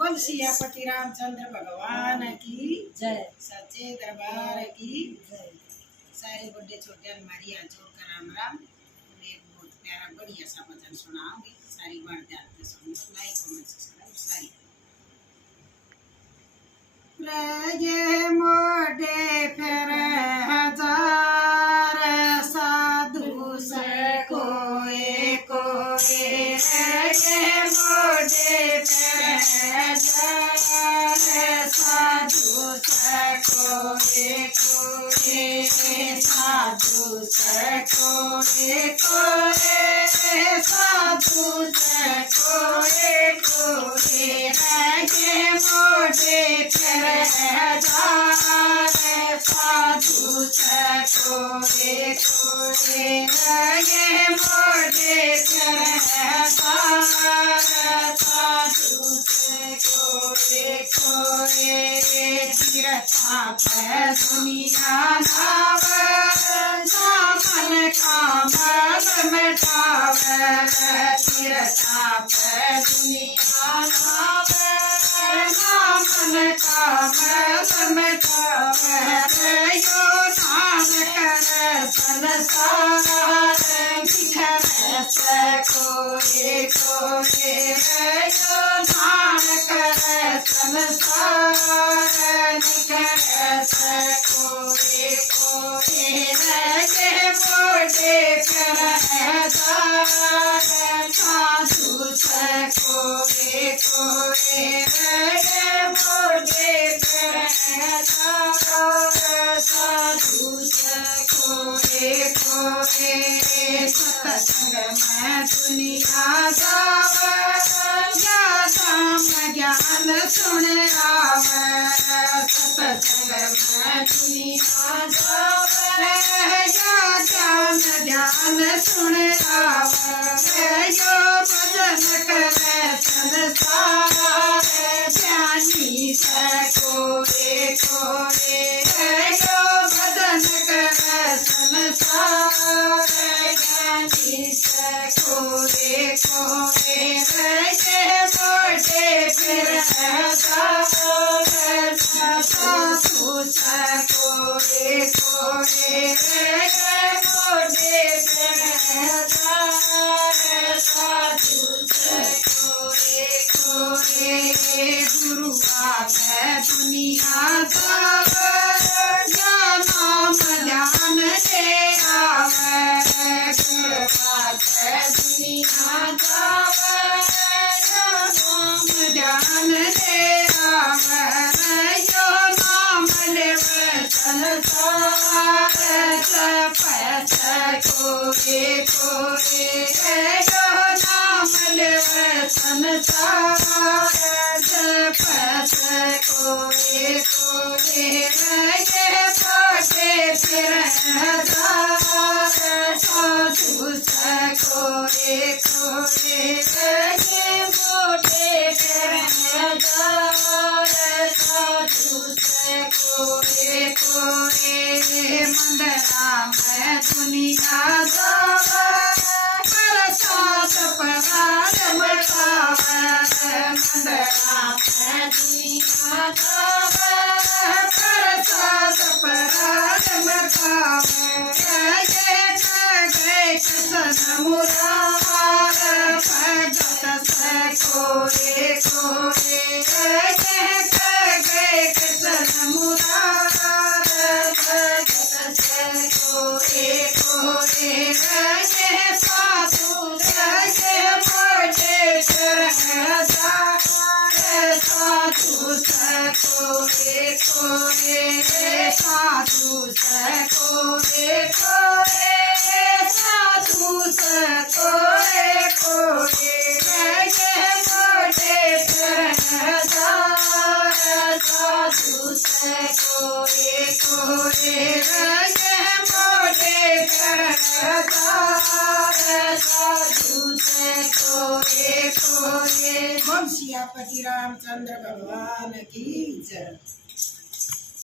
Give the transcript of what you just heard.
बोल सियापति रामचंद्र भगवान की जय। सच्चे दरबार की जय। सारे बड़े छोटे हमारी हाथ जोड़कर राम राम। मैं बहुत प्यारा बढ़िया सा भजन सुनाऊंगी, सारी बात ध्यान से सुनो, लाइक कमेंट सब्सक्राइब सारी। रजे मोटे फिर हजार साधु से कोई कोई, रजे मोटे फिर हजार साधु से कोई कोई, साधु से कोई कोई, साधु से कोई कोई, रजे मोटे साधु से कोई कोई, रगे मोटे साधु से कोई कोई, तीरथा पे दुनिया धावे, दामन काम मिटावे, तीरथा पे दुनिया धावे, दामन काम मिटावे, यो दान करे संसार बिखरे से कोई कोई, यो दान करे संसार बिखरे से कोई कोई, रगे मोटे साधु से कोई कोई, रगे मोटे साधु से कोई कोई, सत्संग में दुनिया जावे, ज्ञान सुन आवे, सत्संग में दुनिया जावे, ज्ञान सुन आवे, यो भजन करे संसार ज्ञानी से कोई कोई, यो भजन करे संसार ज्ञानी से कोई कोई, रगे मोटे फिर साधु से कोई कोई, रगे मोटे फिर साधु से कोई कोई, गुरु आवे दुनिया जावे, नाम ज्ञान दे आवे, गुरु आवे दुनिया जावे, नाम ज्ञान दे आवे, यो नाम लेवे संसार जपै कोई कोई, यो नाम लेवे संसार जपै कोई कोई, रगे मोटे फिर साधु से कोई कोई, रगे मोटे फिर साधु से कोई कोई, मंडला में दुनिया जावे, प्रसाद परार मचावे, मंडला में दुनिया जावे, प्रसाद परार मचावे, ये कृष्ण मुरार भगत से कोई कोई, कृष्ण मुरार भगत से कोई कोई, रगे साधु रगे मोटे साधु से कोई कोई, साधु से कोई कोई, साधु से कोई कोई, रगे मोटे साधु से कोई कोई, रगे मोटे साधु से कोई कोई, बोल सियापति रामचंद्र भगवान की जय।